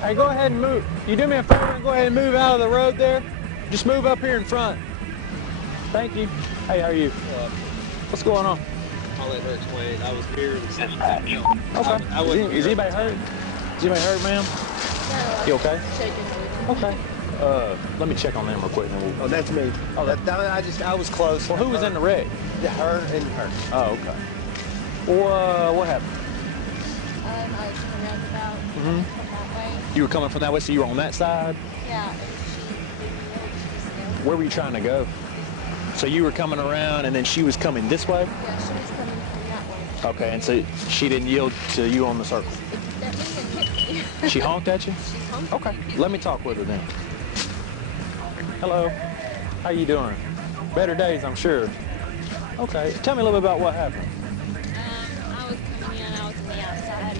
Hey, go ahead and move. You do me a favor and go ahead and move out of the road there. Just move up here in front. Thank you. Hey, how are you? What's going on? I'll let her explain. I was here. Okay. Is anybody hurt? Is anybody hurt, ma'am? No. You okay? Shaking. Okay. Let me check on them real quick. And Oh, that's me. Oh, I was close. well, who was in the wreck? Yeah, her and her. Oh, okay. Well, what happened? I was coming roundabout Mm-hmm. from that way. You were coming from that way, so you were on that side? Yeah, and she didn't know. Where were you trying to go? So you were coming around, and then she was coming this way? Yeah, she was coming from that way. Okay, and so she didn't yield to you on the circle? It looked at me and hit me. She honked at you? She honked Okay, me. let me talk with her then. Hello, how you doing? Better days, I'm sure. Okay, tell me a little bit about what happened. I was coming in, I was on the outside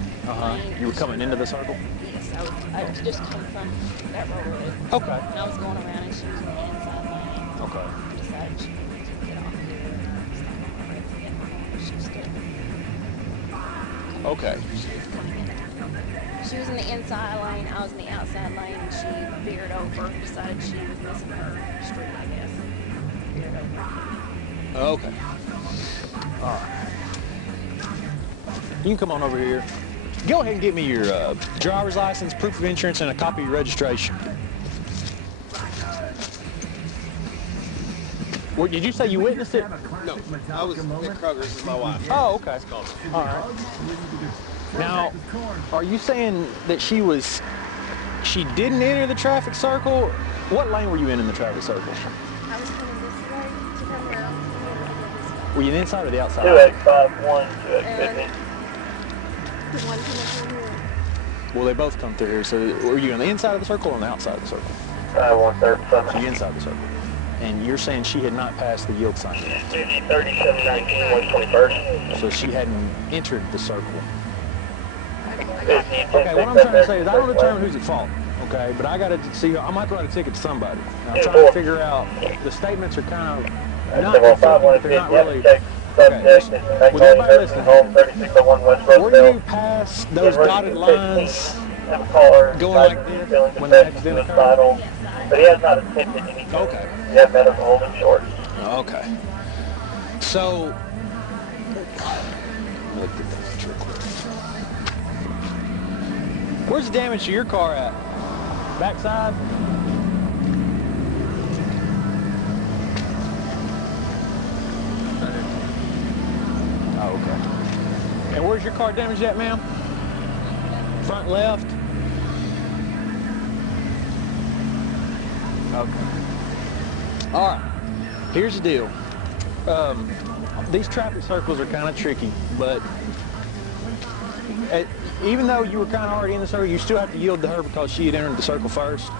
lane. You were coming into the circle? Yes, I was just coming from that road. Okay. And I was going around and she was on the inside lane. Okay. I decided she wanted to get off here. She was good. Okay. She was in the inside lane, I was in the outside lane, and she veered over, decided she was missing her street, I guess. Veered over. Okay. All right. You can come on over here. Go ahead and get me your driver's license, proof of insurance, and a copy of your registration. Did you say you witnessed it? No, I was at Kroger's with my wife. Oh, okay. All right. Now, are you saying that she didn't enter the traffic circle? What lane were you in the traffic circle? I was coming this way to come around. Were you the inside or the outside? 2X51, 2X50. The one coming through here. Well, they both come through here. So were you on the inside of the circle or on the outside of the circle? 137. So you inside the circle. And you're saying she had not passed the yield sign yet. 3719, 121st. So she hadn't entered the circle. Okay, Okay, what I'm trying to say is I don't determine who's at fault, okay? But I got to see, I might have to write a ticket to somebody. And I'm trying to figure out, the statements are kind of not conflicting, but they're not really. Okay, with everybody listening, were you past those dotted lines going like this when the accident occurred? But he has not attempted anything. Okay. He had medical holding short. Okay. So, look at this real quick. Where's the damage to your car at? Backside? Oh, okay. And where's your car damaged at, ma'am? Front left? Okay. All right. Here's the deal. These traffic circles are kind of tricky, but even though you were kind of already in the circle, you still have to yield to her because she had entered the circle first.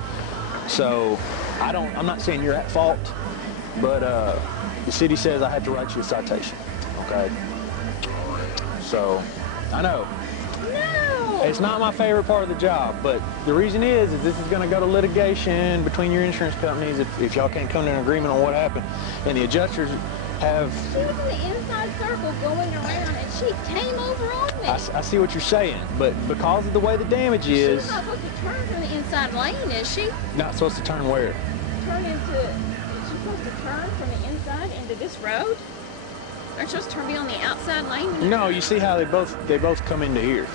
So I'm not saying you're at fault, but the city says I had to write you a citation. Okay. So I know. No! It's not my favorite part of the job, but the reason is this is going to go to litigation between your insurance companies if y'all can't come to an agreement on what happened. And the adjusters have... She was in the inside circle going around, and she came over on me. I see what you're saying, but because of the way the damage is... She's not supposed to turn from the inside lane, is she? Not supposed to turn where? Turn into... Is she supposed to turn from the inside into this road? Aren't you supposed to turn me on the outside lane? No, you see how they both come into here.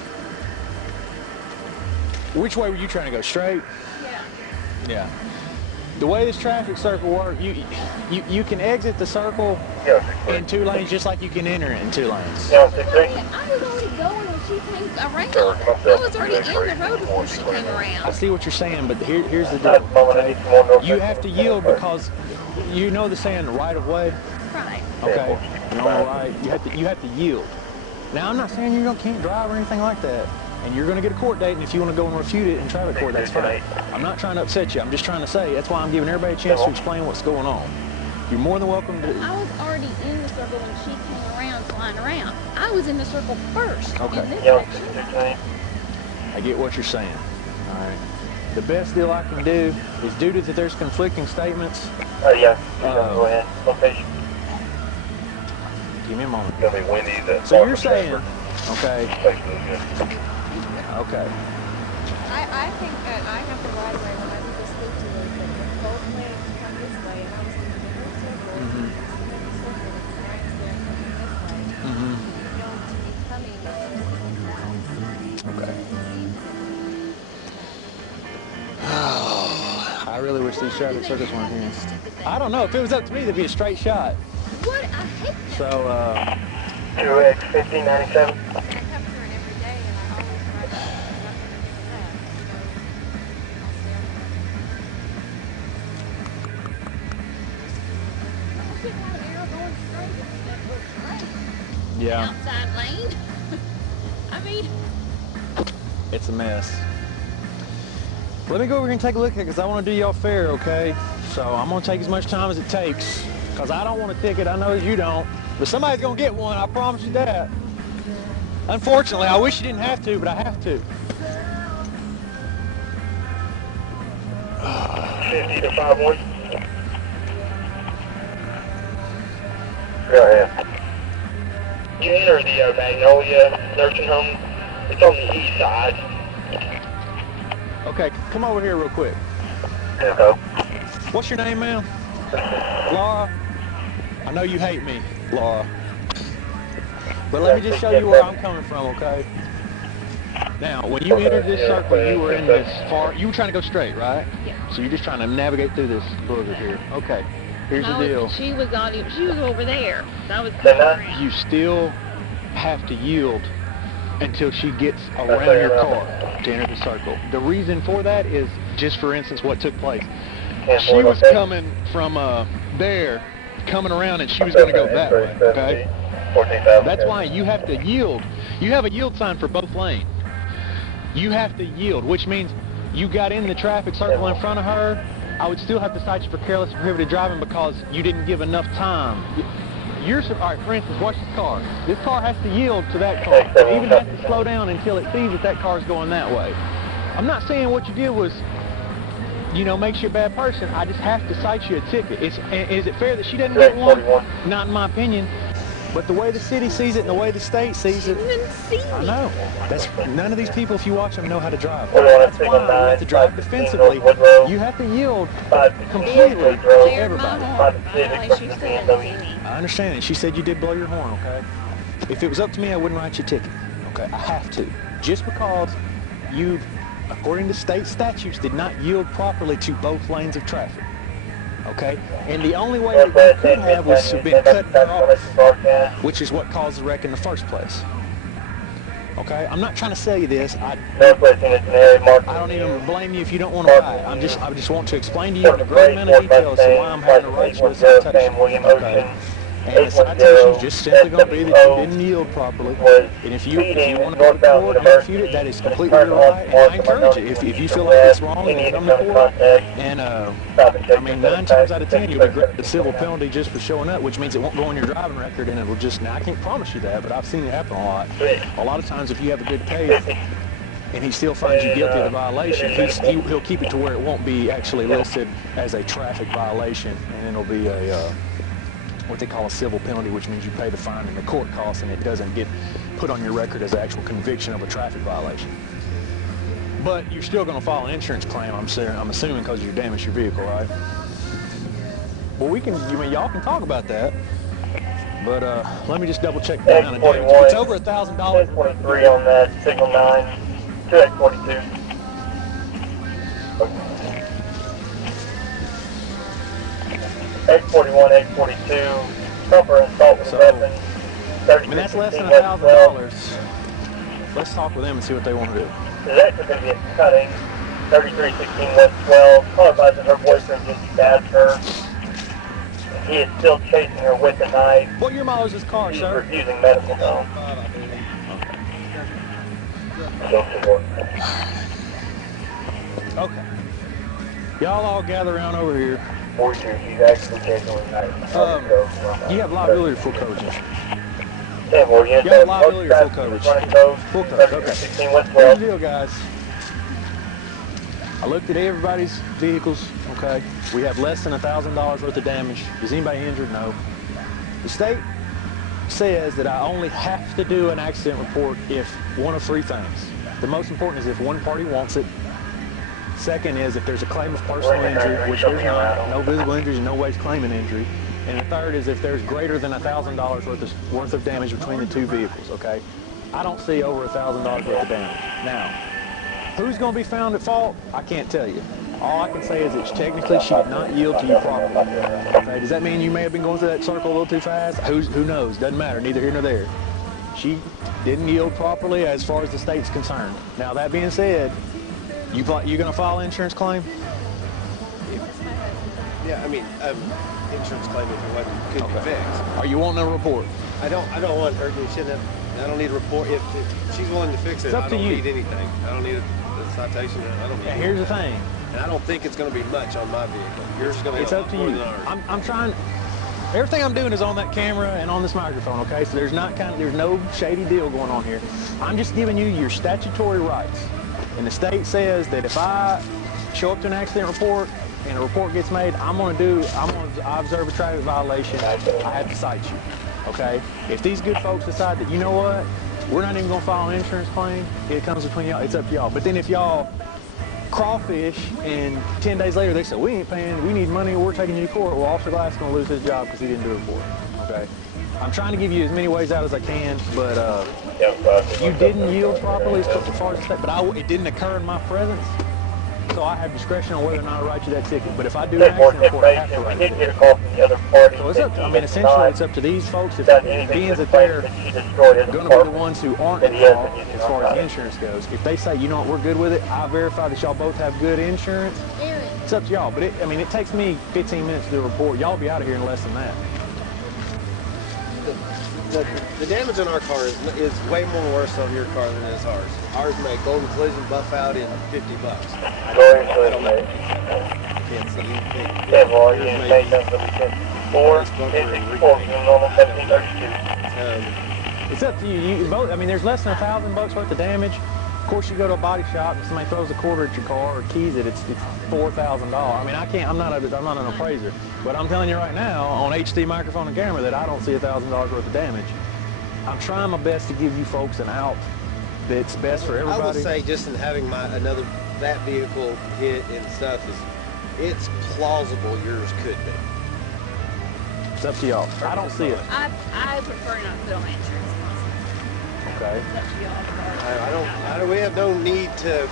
Which way were you trying to go? Straight? Yeah. Yeah. The way this traffic circle works, you can exit the circle in 2 lanes just like you can enter it in 2 lanes. I was already going when she came around. I was already in the road before she came I around. see what you're saying, but here's the deal. Okay? You have to yield because you know the saying right of way. Right. Okay. You know, right? You have to yield. Now I'm not saying you can't drive or anything like that. And you're going to get a court date, and if you want to go and refute it in traffic court, that's fine. I'm not trying to upset you. I'm just trying to say that's why I'm giving everybody a chance to explain what's going on. You're more than welcome to... I was already in the circle when she came around, flying around. I was in the circle first. Okay. In this section. I get what you're saying. All right. The best deal I can do is due to that there's conflicting statements. Yeah. Go ahead. Location. Give me a moment. It's going to be windy. So you're saying, okay, Okay. I think that I have the right of way when I do the speak to Luke that if both lanes come this way and I was in the middle circle, Mhm. it's in the middle circle, and Ryan's there coming this way. Mhm. Going to be coming Okay. I really wish these traffic circles weren't here. I don't know. If it was up to me, there'd be a straight shot. What? I hate that. So, 2X 1597. I come through it every day, and I always write nothing for that. So, I'll get my arrow going straight instead of straight. yeah, Outside lane. I mean, it's a mess. Let me go over here and take a look at it because I want to do y'all fair, okay? So I'm going to take as much time as it takes because I don't want a ticket. I know you don't. But somebody's going to get one. I promise you that. Unfortunately, I wish you didn't have to, but I have to. 50 to 51. Go ahead. You enter the Magnolia nursing home. It's on the east side. Okay, come over here real quick. Hello. What's your name, ma'am? Laura? I know you hate me, Laura. But let me just show you where I'm coming from, okay? Now, when you entered this circle, you were in this far, you were trying to go straight, right? Yeah. So you're just trying to navigate through this booger here. Okay, here's the deal. She was over there. So I was coming around. You still have to yield until she gets around your car to enter the circle. The reason for that is, just for instance, what took place. She was coming from there, coming around, and she was going to go that way, okay? That's why you have to yield. You have a yield sign for both lanes. You have to yield, which means you got in the traffic circle in front of her. I would still have to cite you for careless and prohibited driving because you didn't give enough time. All right, for instance, watch this car. This car has to yield to that car. It even has to slow down until it sees that car is going that way. I'm not saying what you did was, you know, makes you a bad person. I just have to cite you a ticket. Is it fair that she doesn't get one? Not in my opinion. But the way the city sees it and the way the state sees it, I know. None of these people, if you watch them, know how to drive. That's why you have to drive defensively. You have to yield completely to everybody. I understand it. She said you did blow your horn, okay? If it was up to me, I wouldn't write you a ticket, okay? I have to. Just because you, according to state statutes, did not yield properly to both lanes of traffic, okay? And the only way that you could have was to have been cut her off, which is what caused the wreck in the first place. Okay, I'm not trying to sell you this. I don't even blame you if you don't want to buy it. I just want to explain to you in a great amount of detail as to why I'm having to write you a citation. Okay. And the citation is just simply going to be that you didn't yield properly. And if you want to go to court and refute it, that is completely your right. And I encourage it. If you feel like it's wrong, then come to court. And I mean, 9 times out of 10, you'll be granted a civil penalty just for showing up, which means it won't go on your driving record, and it'll just. Now I can't promise you that, but I've seen it happen a lot. A lot of times, if you have a good case and he still finds you guilty of the violation, he'll keep it to where it won't be actually listed as a traffic violation, and it'll be a what they call a civil penalty, which means you pay the fine and the court costs, and it doesn't get put on your record as an actual conviction of a traffic violation. But you're still going to file an insurance claim, I'm assuming, because you damaged your vehicle, right? Well, y'all can talk about that, but let me just double check the amount of damage. If it's over $1,000. 23 on that, signal 9, 2X42. X41, X42, thumper assault with a weapon. I mean, that's less than $1,000. Let's talk with them and see what they want to do. There's actually going to be a cutting. 3316 West 12. Call advised that her boyfriend just stabbed her. He is still chasing her with a knife. What year model is this car, She's sir? refusing medical help. Okay. Y'all all gather around over here. 42, she's actually chasing with a knife. You have liability or full coverage? Yeah, well, You have liability or full coverage? Full coverage, okay. 16 West Here's 12. the deal, guys. I looked at everybody's vehicles, okay? We have less than $1,000 worth of damage. Is anybody injured? No. The state says that I only have to do an accident report if one of 3 things. The most important is if one party wants it. Second is if there's a claim of personal injury, which there's not, no visible injuries and no ways claiming injury. And the third is if there's greater than $1,000 worth of damage between the two vehicles, okay? I don't see over $1,000 worth of damage. Now, who's going to be found at fault? I can't tell you. All I can say is that technically she did not yield to you properly. Okay? Does that mean you may have been going through that circle a little too fast? Who knows? Doesn't matter. Neither here nor there. She didn't yield properly as far as the state's concerned. Now, that being said, you going to file an insurance claim? Yeah, I mean, insurance claim if it could be fixed. Are you wanting a report? I don't want her to. I don't need a report. If she's willing to fix it, I don't need anything. I don't need a citation. I don't need. Yeah, here's the thing. And I don't think it's going to be much on my vehicle. Yours is going to be It's a up lot to more you. than ours. I'm trying. Everything I'm doing is on that camera and on this microphone, okay? So there's no shady deal going on here. I'm just giving you your statutory rights. And the state says that if I show up to an accident report and a report gets made, I observe a traffic violation, I have to cite you, okay? If these good folks decide that, you know what, we're not even gonna file an insurance claim, it comes between y'all, it's up to y'all. But then if y'all crawfish and 10 days later they say, we ain't paying, we need money, we're taking you to court, well, Officer Glass is gonna lose his job because he didn't do it for it, okay? I'm trying to give you as many ways out as I can, but you didn't yield properly as far as the state, but it didn't occur in my presence, so I have discretion on whether or not I write you that ticket. But if I do an accident report, I have to write it. So it's up to, essentially it's up to these folks, if being that they're going to be the ones who aren't at fault as far as insurance goes. If they say, you know what, we're good with it, I verify that y'all both have good insurance, it's up to y'all. But it takes me 15 minutes to do a report. Y'all be out of here in less than that. The damage on our car is way more worse on your car than it is ours. Ours may Golden Collision buff out in $50. I can't see anything. It's up to you. There's less than $1,000 worth of damage. Of course, you go to a body shop and somebody throws a quarter at your car or keys it, it's $4,000. I'm not an appraiser, but I'm telling you right now on HD microphone and camera that I don't see $1,000 worth of damage. I'm trying my best to give you folks an out that's best for everybody. I would say just in having that vehicle hit and stuff it's plausible yours could be. It's up to y'all. I don't see it. I prefer not to put on insurance. Okay. It's up to y'all. We have no need to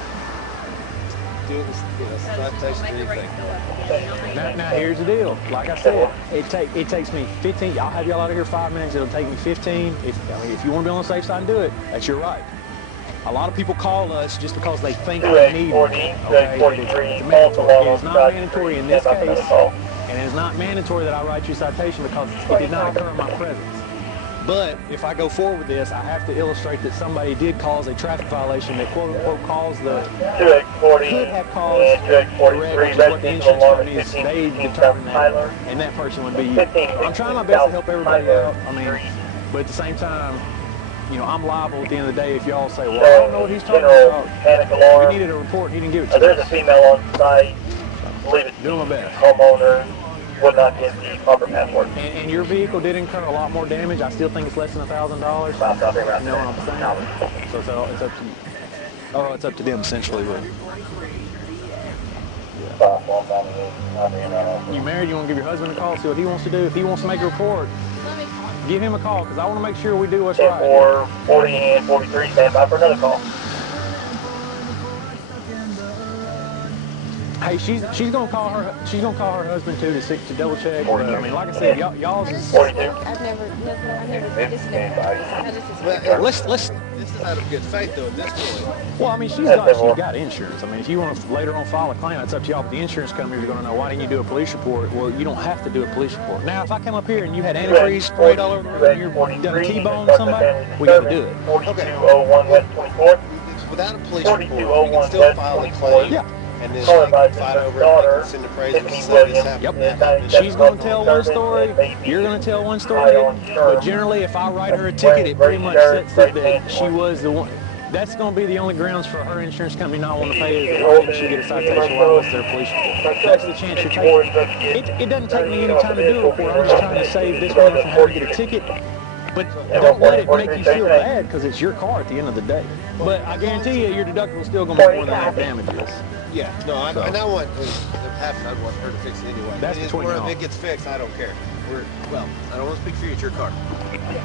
do this, citation or anything. Now here's the deal. Like I said, it takes me 15. I'll have y'all out of here 5 minutes. It'll take me 15. If you want to be on the safe side and do it, that's your right. A lot of people call us just because they think they need it. Okay? It's mandatory. It is not mandatory in this case, and it is not mandatory that I write you a citation because it did not occur in my presence. But if I go forward with this, I have to illustrate that somebody did cause a traffic violation that quote-unquote caused could have caused the wreck, which is what the insurance companies, they determine that, and that person would be you. I'm trying my best to help everybody out, but at the same time, I'm liable at the end of the day if y'all say, well, I don't know what he's talking about. We needed a report and he didn't give it to There's a us. female on site. I believe it's Doing my best. homeowner. Would not get the proper password. And your vehicle did incur a lot more damage. I still think it's less than $1,000. You know what I'm saying? So it's up to you. Oh, it's up to them essentially. But you married? You want to give your husband a call? See what he wants to do. If he wants to make a report, give him a call because I want to make sure we do what's right. 40 and 43. Stand by for another call. Hey, she's gonna call her husband too to double check. But, like I said, y'all's is. 42. I've never, this This is out of good faith though at this point. Well, she's got insurance. If you want to later on file a claim, it's up to y'all. But the insurance company is going to know, why didn't you do a police report? Well, you don't have to do a police report. Now, if I come up here and you had antifreeze sprayed all over the road and you've done a T-bone somebody, we got to do it. 4201 West 24. Without a police report, you can still file a claim. Yeah. And then you can fight over it, and send appraisals and say this happened. Yep. She's going to tell one story, you're going to tell one story, but generally if I write her a ticket, it pretty much sets it that she was the one. That's going to be the only grounds for her insurance company not wanting to pay is why didn't she get a citation, why was there a police report? That's the chance you're taking. It doesn't take me any time to do a report. I'm just trying to save this woman from having to get a ticket But don't let it make you feel bad because it's your car at the end of the day. But I guarantee you, your deductible is still going to be more than that damages. Yeah, no, and I want, if it happens, I want her to fix it anyway. That's between y'all. If it gets fixed, I don't care. Well, I don't want to speak for you, it's your car.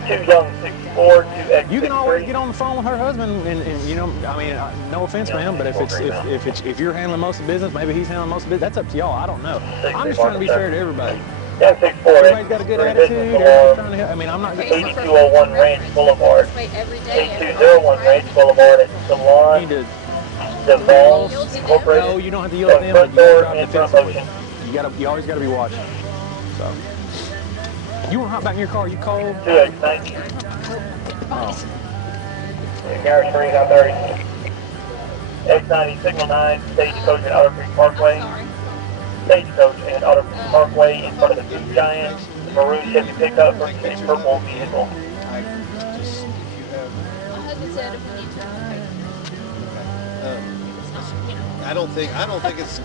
2 young 64, 2X. You can always get on the phone with her husband, and you know, I mean, no offense, ma'am, but if you're handling most of the business, maybe he's handling most of it. That's up to y'all. I don't know. I'm just trying to be fair to everybody. Young 64, Everybody's got a good attitude. Everybody's trying to help. I mean, I'm not. 8201 Range Boulevard. Wait, every day. 8201 Range Boulevard at Salon. You need to. Devolve Incorporated. No, you don't have to yield at them, but you got to drive defensively. You always got to be watching. So. You want to hop back in your car? You cold? 2X90. Oh. Garage Street out there. X90 Signal 9, Stagecoach and Otter Creek Parkway. Stagecoach and Otter Creek Parkway in front of the Food Giant. Maroon Chevy pickup versus a purple vehicle. My husband said if we need to. I don't think it's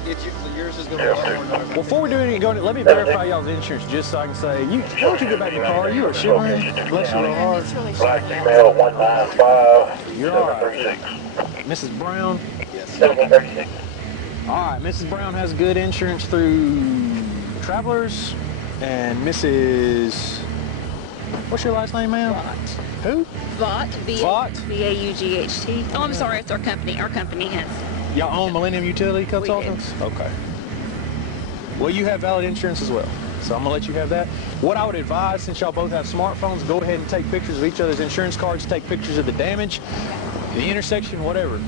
yours is going to be a lot more normal. Before we do anything, let me verify y'all's insurance just so I can say, why don't you get back in your car? You are shivering. Bless you real hard. Black email 195. You're all right. Mrs. Brown? Yes. 1736. All right, Mrs. Brown has good insurance through Travelers, and Mrs. What's your last name, ma'am? Who? Vaught. Vaught? V-A-U-G-H-T. Oh, I'm sorry, it's our company. Our company has. Y'all own Millennium Utility We Consultants? Okay. Well, you have valid insurance as well, so I'm gonna let you have that. What I would advise, since y'all both have smartphones, go ahead and take pictures of each other's insurance cards, take pictures of the damage, the intersection, whatever.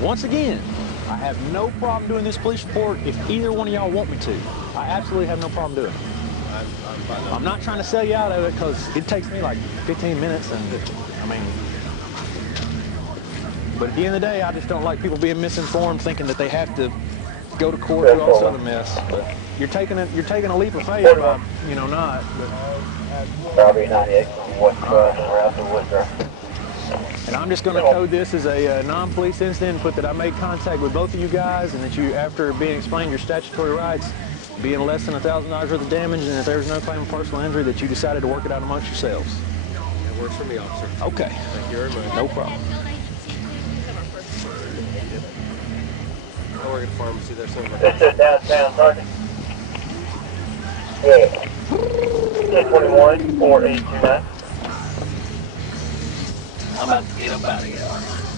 Once again, I have no problem doing this police report if either one of y'all want me to. I absolutely have no problem doing it. I'm fine. I'm not trying to sell you out of it because it takes me like 15 minutes, and I mean, but at the end of the day, I just don't like people being misinformed, thinking that they have to go to court and do all this other mess. But you're taking a leap of faith by, you know, not. Robbie 98 West around the Woodruff. And I'm just going to code this as a non-police incident and put that I made contact with both of you guys, and that you, after being explained your statutory rights, being less than $1,000 worth of damage, and if there's no claim of personal injury, that you decided to work it out amongst yourselves. That works for me, officer. Okay. Thank you very much. No problem. I work at a pharmacy there somewhere. This is downtown Sergeant. Yeah. 1021 4829. I'm about to get up out of here.